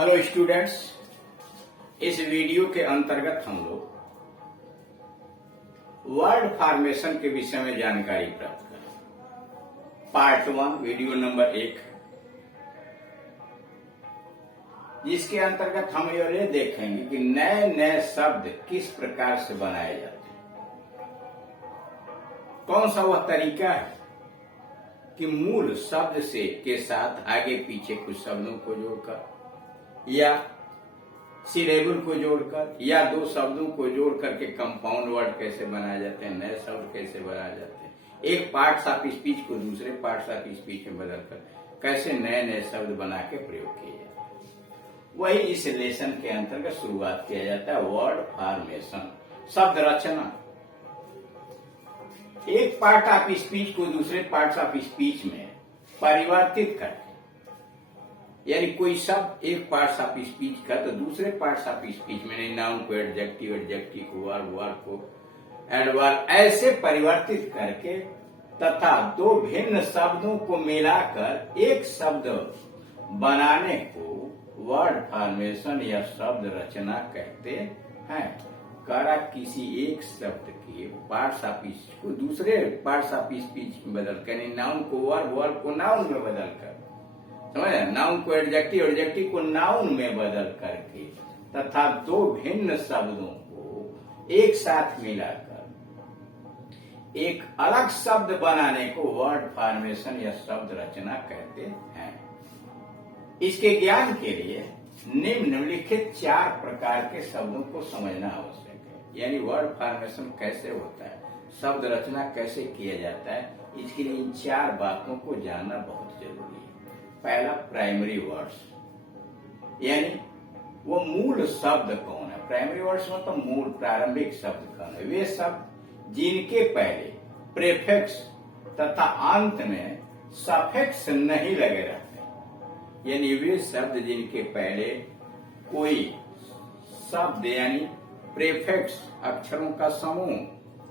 Hello students, इस video के अंतर्गत हम लोग वर्ड फॉर्मेशन के विषय में जानकारी प्राप्त करें। पार्ट 1 वीडियो नंबर 1, जिसके अंतर्गत हम ये देखेंगे कि नए नए शब्द किस प्रकार से बनाए जाते हैं। कौन सा वह तरीका है कि मूल शब्द से के साथ आगे पीछे कुछ शब्दों को जोड़कर या सिलेबल को जोड़कर या दो शब्दों को जोड़ करके कंपाउंड वर्ड कैसे बनाए जाते हैं, नए शब्द कैसे बनाए जाते हैं, एक पार्ट्स ऑफ स्पीच को दूसरे पार्ट्स ऑफ स्पीच में बदलकर कैसे नए नए शब्द बना के प्रयोग किए जाते हैं। वही इस लेसन के अंतर्गत शुरुआत किया जाता है वर्ड फॉर्मेशन, शब्द रचना। एक पार्ट ऑफ स्पीच को दूसरे पार्ट्स ऑफ स्पीच में परिवर्तित करके, यानी कोई शब्द एक पार्ट ऑफ स्पीच का तो दूसरे पार्ट ऑफ स्पीच में नाउन को एडजेक्टिव, एडजेक्टिव को वर्ब, वर्ब को एडवर्ब ऐसे परिवर्तित करके तथा दो भिन्न शब्दों को मिलाकर एक शब्द बनाने को वर्ड फॉर्मेशन या शब्द रचना कहते हैं। करा किसी एक शब्द के पार्ट्स ऑफ स्पीच को दूसरे पार्ट्स ऑफ स्पीच में बदलकर, नाउन को वर्ब, वर्ब को नाउन में बदलकर, समझ, नाउन को एडजेक्टिव, एडजेक्टिव को नाउन में बदल करके तथा दो भिन्न शब्दों को एक साथ मिलाकर एक अलग शब्द बनाने को वर्ड फॉर्मेशन या शब्द रचना कहते हैं। इसके ज्ञान के लिए निम्नलिखित 4 प्रकार के शब्दों को समझना आवश्यक है। यानी वर्ड फॉर्मेशन कैसे होता है, शब्द रचना कैसे किया जाता है, इसके लिए इन 4 बातों को जानना बहुत जरूरी है। पहला, प्राइमरी वर्ड्स, यानी वो मूल शब्द कौन है। प्राइमरी वर्ड्स मतलब मूल प्रारंभिक शब्द कौन है। वे शब्द जिनके पहले प्रीफिक्स तथा अंत में सफिक्स नहीं लगे रहते, यानी वे शब्द जिनके पहले कोई शब्द यानी प्रीफिक्स अक्षरों का समूह,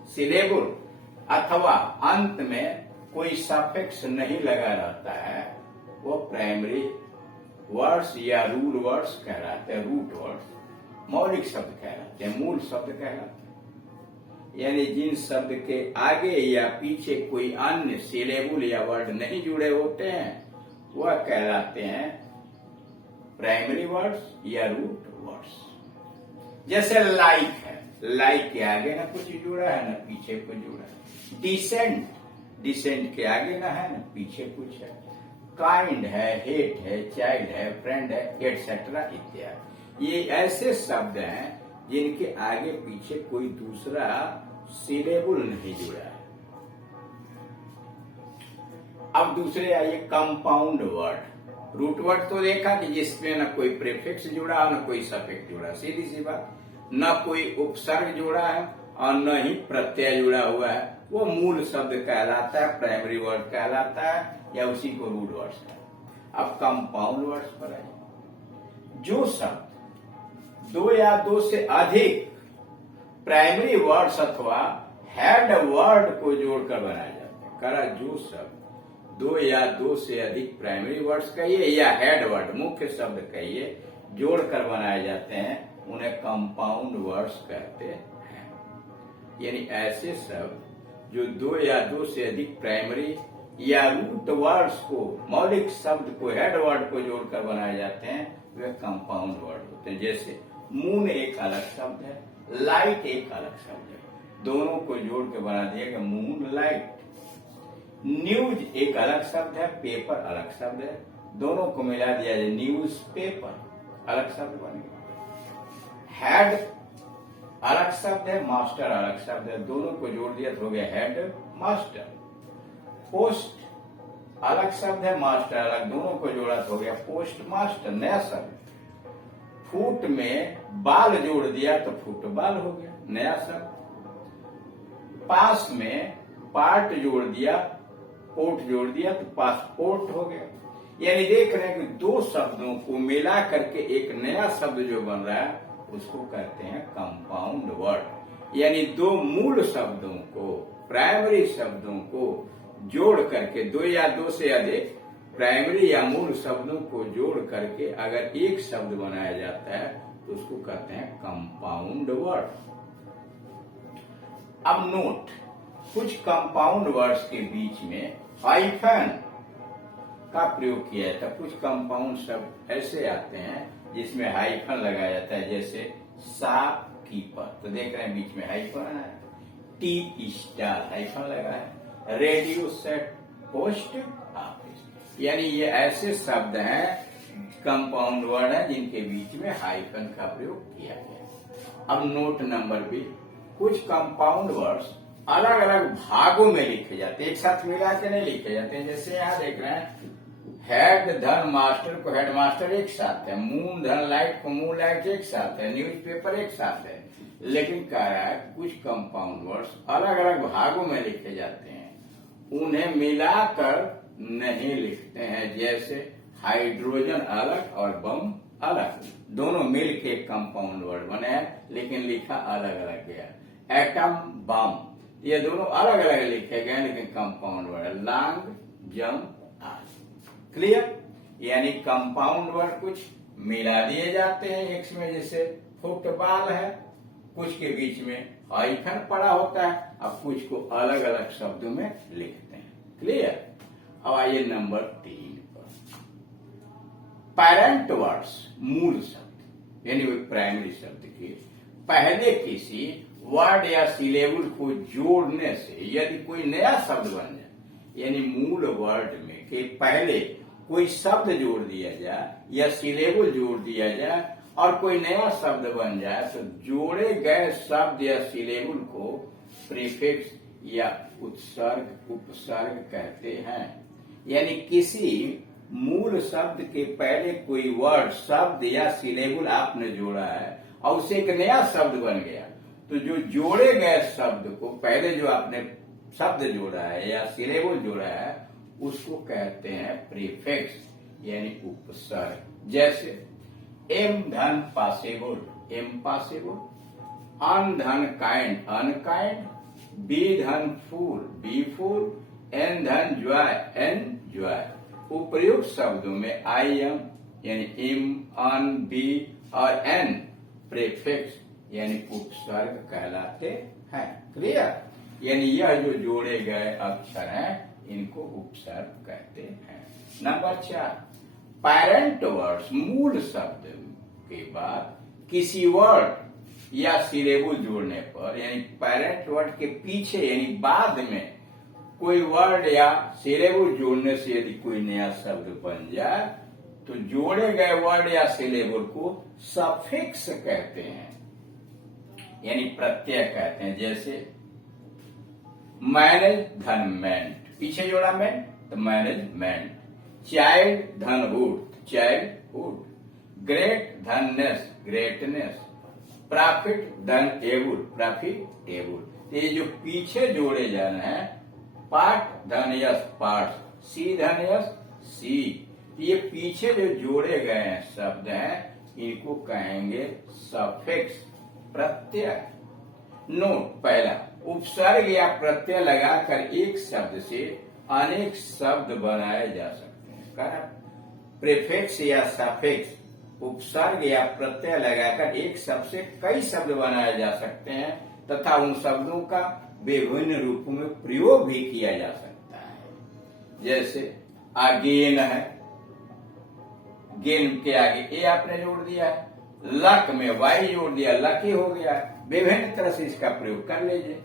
सिलेबल अथवा अंत में कोई सफिक्स नहीं लगा रहता है, वो प्राइमरी वर्ड्स या रूल वर्ड्स कहलाते हैं। रूट वर्ड्स मौलिक शब्द कहलाते हैं, मूल शब्द कहलाते हैं। यानी जिन शब्द के आगे या पीछे कोई अन्य सिलेबल या वर्ड नहीं जुड़े होते हैं, वह कहलाते हैं प्राइमरी वर्ड्स या रूट वर्ड्स। जैसे लाइक है, लाइक के आगे ना कुछ जुड़ा है ना पीछे कुछ जुड़ा है। डिसेंट, डिसेंट के आगे ना है ना पीछे कुछ है। काइंड है, हेट है, चाइल्ड है, फ्रेंड है, एटसेट्रा इत्यादि। ये ऐसे शब्द हैं जिनके आगे पीछे कोई दूसरा सिलेबल नहीं जुड़ा है। अब दूसरे आइए कंपाउंड वर्ड। रूट वर्ड तो देखा कि जिसमें न कोई प्रीफिक्स जुड़ा न कोई सफिक्स जुड़ा, सीधी सी बात, न कोई उपसर्ग जुड़ा है और न ही प्रत्यय जुड़ा हुआ है, वो मूल शब्द कहलाता है, प्राइमरी वर्ड कहलाता है या उसी को रूट वर्ड्स कहलाता है। अब कंपाउंड वर्ड्स पर आइए। जो शब्द 2 या 2 से अधिक प्राइमरी वर्ड्स अथवा हेड वर्ड को जोड़कर बनाए जाते हैं। करा जो शब्द 2 या 2 से अधिक प्राइमरी वर्ड्स कहिए या हेड वर्ड मुख्य शब्द कहिए जोड़कर बनाए जाते हैं, उन्हें कंपाउंड वर्ड्स कहते हैं। यानी ऐसे शब्द जो 2 या 2 से अधिक प्राइमरी या रूट वर्ड्स को, मौलिक शब्द को, हेड वर्ड को जोड़कर बनाए जाते हैं, वे कंपाउंड वर्ड होते हैं। जैसे मून एक अलग शब्द है, लाइट एक अलग शब्द है, दोनों को जोड़ के बना दिया मून लाइट। न्यूज एक अलग शब्द है, पेपर अलग शब्द है, दोनों को मिला दिया जाए न्यूज पेपर, अलग शब्द बन गया। हेड अलग शब्द है, मास्टर अलग शब्द है, दोनों को जोड़ दिया तो हो गया हेड मास्टर। पोस्ट अलग शब्द है, मास्टर अलग, दोनों को जोड़ा तो हो गया पोस्ट मास्टर, नया शब्द। फुट में बाल जोड़ दिया तो फुटबॉल हो गया, नया शब्द। पास में पार्ट जोड़ दिया, पोर्ट जोड़ दिया तो पासपोर्ट हो गया। यानी देख रहे हैं कि 2 शब्दों को मिला करके एक नया शब्द जो बन रहा है उसको कहते हैं कंपाउंड वर्ड। यानी 2 मूल शब्दों को, प्राइमरी शब्दों को जोड़ करके 2 या 2 से अधिक प्राइमरी या मूल शब्दों को जोड़ करके अगर एक शब्द बनाया जाता है तो उसको कहते हैं कंपाउंड वर्ड। अब नोट, कुछ कंपाउंड वर्ड्स के बीच में हाइफन का प्रयोग किया जाता है। कुछ कंपाउंड शब्द ऐसे आते हैं जिसमें हाइफन लगाया जाता है, जैसे शॉपकीपर, तो देख रहे हैं बीच में हाइफन है। टी स्टार हाइफन लगा है। रेडियो सेट पोस्ट ऑफिस, यानी ये ऐसे शब्द हैं, कंपाउंड वर्ड हैं जिनके बीच में हाइफन का प्रयोग किया गया। अब नोट नंबर बी, कुछ कंपाउंड वर्ड्स अलग अलग भागों में लिखे जाते हैं, एक साथ मिला के नहीं लिखे जाते हैं। जैसे यहाँ देख रहे हैं, हेड धन मास्टर को हेडमास्टर एक साथ है, मून धन लाइट को मून लाइट एक साथ है, न्यूज़पेपर एक साथ है। लेकिन कह रहा है कुछ कंपाउंड वर्ड्स अलग अलग भागों में लिखे जाते हैं, उन्हें मिलाकर नहीं लिखते हैं। जैसे हाइड्रोजन अलग और बम अलग, दोनों मिलके कंपाउंड वर्ड बने हैं लेकिन लिखा अलग अलग गया। एटम बम, ये दोनों अलग अलग लिखे गए लेकिन compound word. Long jump clear, यानी कंपाउंड वर्ड कुछ मिला दिए जाते हैं एक में, जैसे फुटबॉल है, कुछ के बीच में हाइफन पड़ा होता है, अब कुछ को अलग अलग शब्दों में लिखते हैं। क्लियर। अब आइए नंबर 3 पर, पेरेंट वर्ड्स, मूल शब्द यानी प्राइमरी शब्द के पहले किसी वर्ड या सिलेबल को जोड़ने से यदि कोई नया शब्द बन जाए, यानी मूल वर्ड में के पहले कोई शब्द जोड़ दिया जाए या सिलेबल जोड़ दिया जाए और कोई नया शब्द बन जाए, तो जोड़े गए शब्द या सिलेबल को प्रीफिक्स या उत्सर्ग उपसर्ग कहते हैं। यानी किसी मूल शब्द के पहले कोई वर्ड शब्द या सिलेबल आपने जोड़ा है और उसे एक नया शब्द बन गया, तो जो जोड़े गए शब्द को पहले जो आपने शब्द जोड़ा है या सिलेबल जोड़ा है उसको कहते हैं प्रीफिक्स यानी उपसर्ग। जैसे एम धन पासेबल, एम पासेबल, अन धन काइंड, अनकाइंड, बी धन फूल, बी फूल, एन धन जॉय, एन जॉय। उपर्युक्त शब्दों में आई एम यानी इम, अन, बी और एन प्रीफिक्स यानी उपसर्ग कहलाते हैं। क्लियर, यानी यह जो जोड़े गए अक्षर हैं इनको उपसर्ग कहते हैं। नंबर 4, पेरेंट वर्ड्स, मूल शब्द के बाद किसी वर्ड या सिलेबल जोड़ने पर, यानी पेरेंट वर्ड के पीछे यानी बाद में कोई वर्ड या सिलेबल जोड़ने से यदि कोई नया शब्द बन जाए तो जोड़े गए वर्ड या सिलेबल को सफिक्स कहते हैं यानी प्रत्यय कहते हैं। जैसे मैनेज धन मेंट, पीछे जोड़ा मेंट तो मैनेजमेंट, चाइल्ड धन हुड, चाइल्डहुड, ग्रेट धन नेस, ग्रेटनेस, प्रॉफिट धन एबल, प्रॉफिटेबल। ये जो पीछे जोड़े जाने हैं पार्ट धन यस, पार्ट, सी धन यस, सी, ये पीछे जो जोड़े गए हैं शब्द हैं इनको कहेंगे सफिक्स, प्रत्यय। नोट, पहला, उपसर्ग या प्रत्यय लगाकर एक शब्द से अनेक शब्द बनाए जा सकते हैं। कारण प्रीफिक्स या सफिक्स, उपसर्ग या प्रत्यय लगाकर एक शब्द से कई शब्द बनाए जा सकते हैं तथा उन शब्दों का विभिन्न रूपों में प्रयोग भी किया जा सकता है। जैसे अगेन है, गेन के आगे ए आपने जोड़ दिया है, लक में वाई जोड़ दिया, लकी हो गया। विभिन्न तरह से इसका प्रयोग कर लीजिए।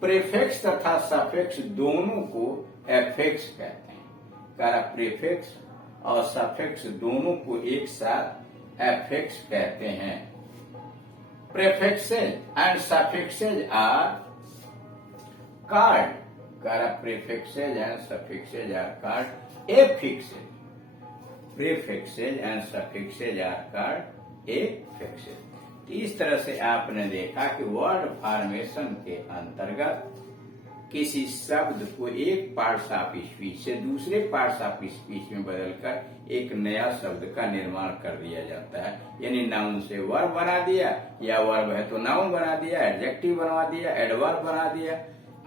प्रीफिक्स तथा सफिक्स दोनों को एफिक्स कहते हैं। कारण प्रीफिक्स और सफिक्स दोनों को एक साथ एफिक्स कहते हैं। Prefixes and suffixes are called, कारण prefixes and suffixes are called affixes. Prefixes and suffixes are called affixes. इस तरह से आपने देखा कि वर्ड फॉर्मेशन के अंतर्गत किसी शब्द को एक पार्ट्स ऑफ स्पीच से दूसरे पार्ट्स ऑफ स्पीच में बदलकर एक नया शब्द का निर्माण कर दिया जाता है। यानी नाउन से वर्ब बना दिया, या वर्ब है तो नाउन बना दिया, एडजेक्टिव बना दिया, एडवर्ब बना दिया,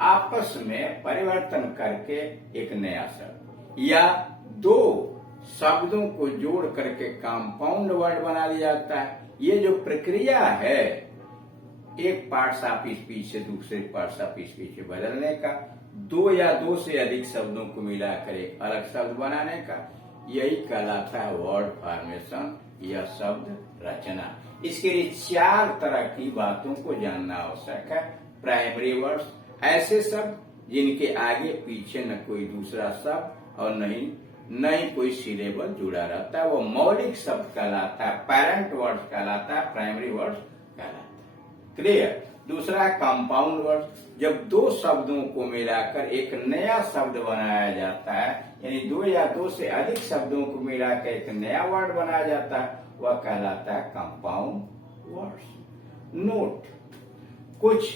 आपस में परिवर्तन करके एक नया शब्द, या दो शब्दों को जोड़ करके कंपाउंड वर्ड बना दिया जाता है। ये जो प्रक्रिया है एक पार्ट्स ऑफ स्पीच से दूसरे पार्ट्स ऑफ स्पीच में बदलने का, दो या दो से अधिक शब्दों को मिलाकर एक अलग शब्द बनाने का, यही कहलाता है वर्ड फॉर्मेशन या शब्द रचना। इसके लिए चार तरह की बातों को जानना आवश्यक है। प्राइमरी वर्ड्स, ऐसे शब्द जिनके आगे पीछे न कोई दूसरा शब्द और न ही कोई सिलेबल जुड़ा रहता है, वो मौलिक शब्द कहलाता है। पेरेंट वर्ड्स कहलाता है, प्राइमरी वर्ड्स कहलाता है। क्लियर। दूसरा है कंपाउंड वर्ड, जब दो शब्दों को मिलाकर एक नया शब्द बनाया जाता है, यानी दो या दो से अधिक शब्दों को मिलाकर एक नया वर्ड बनाया जाता है, वह कहलाता है कंपाउंड वर्ड्स। नोट, कुछ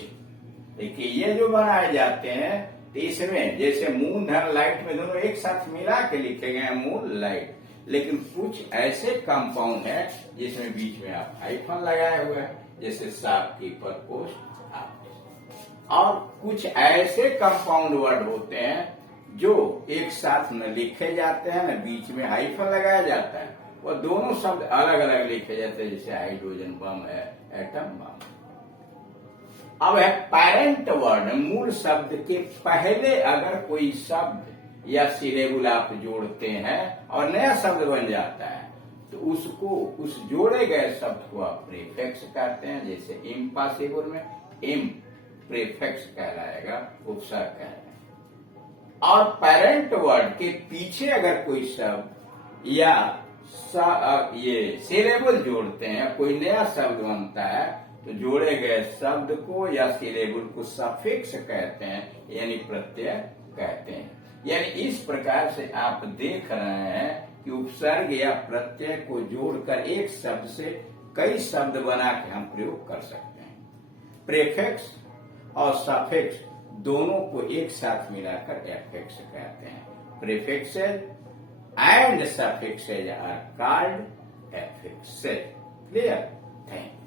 देखिए ये जो बनाए जाते हैं तो इसमें जैसे मून धन लाइट में दोनों एक साथ मिला के लिखे गए हैं मून लाइट, लेकिन कुछ ऐसे कंपाउंड है जिसमें बीच में आप हाइफन लगाए हुए हैं, जैसे शॉपकीपर, पोस्ट ऑफिस। और कुछ ऐसे कंपाउंड वर्ड होते हैं जो एक साथ न लिखे जाते हैं न बीच में हाइफन लगाया जाता है, वो दोनों शब्द अलग अलग लिखे जाते हैं, जैसे हाइड्रोजन बम है, एटम बम। अब है पेरेंट वर्ड, मूल शब्द के पहले अगर कोई शब्द या सिलेबल आप जोड़ते हैं और नया शब्द बन जाता है तो उसको, उस जोड़े गए शब्द को आप प्रीफिक्स कहते हैं। जैसे इम्पॉसिबल में इम प्रीफिक्स कहलाएगा, उपसर्ग कहलाएगा। और पेरेंट वर्ड के पीछे अगर कोई शब्द या ये सिलेबल जोड़ते हैं, कोई नया शब्द बनता है, तो जोड़े गए शब्द को या सिलेबल को सफिक्स कहते हैं, यानी प्रत्यय कहते हैं। यानी इस प्रकार से आप देख रहे हैं कि उपसर्ग या प्रत्यय को जोड़कर एक शब्द से कई शब्द बना के हम प्रयोग कर सकते हैं। प्रीफिक्स और सफिक्स दोनों को एक साथ मिलाकर एफिक्स कहते हैं। Prefixes and suffixes are called affixes. Clear? Thank you.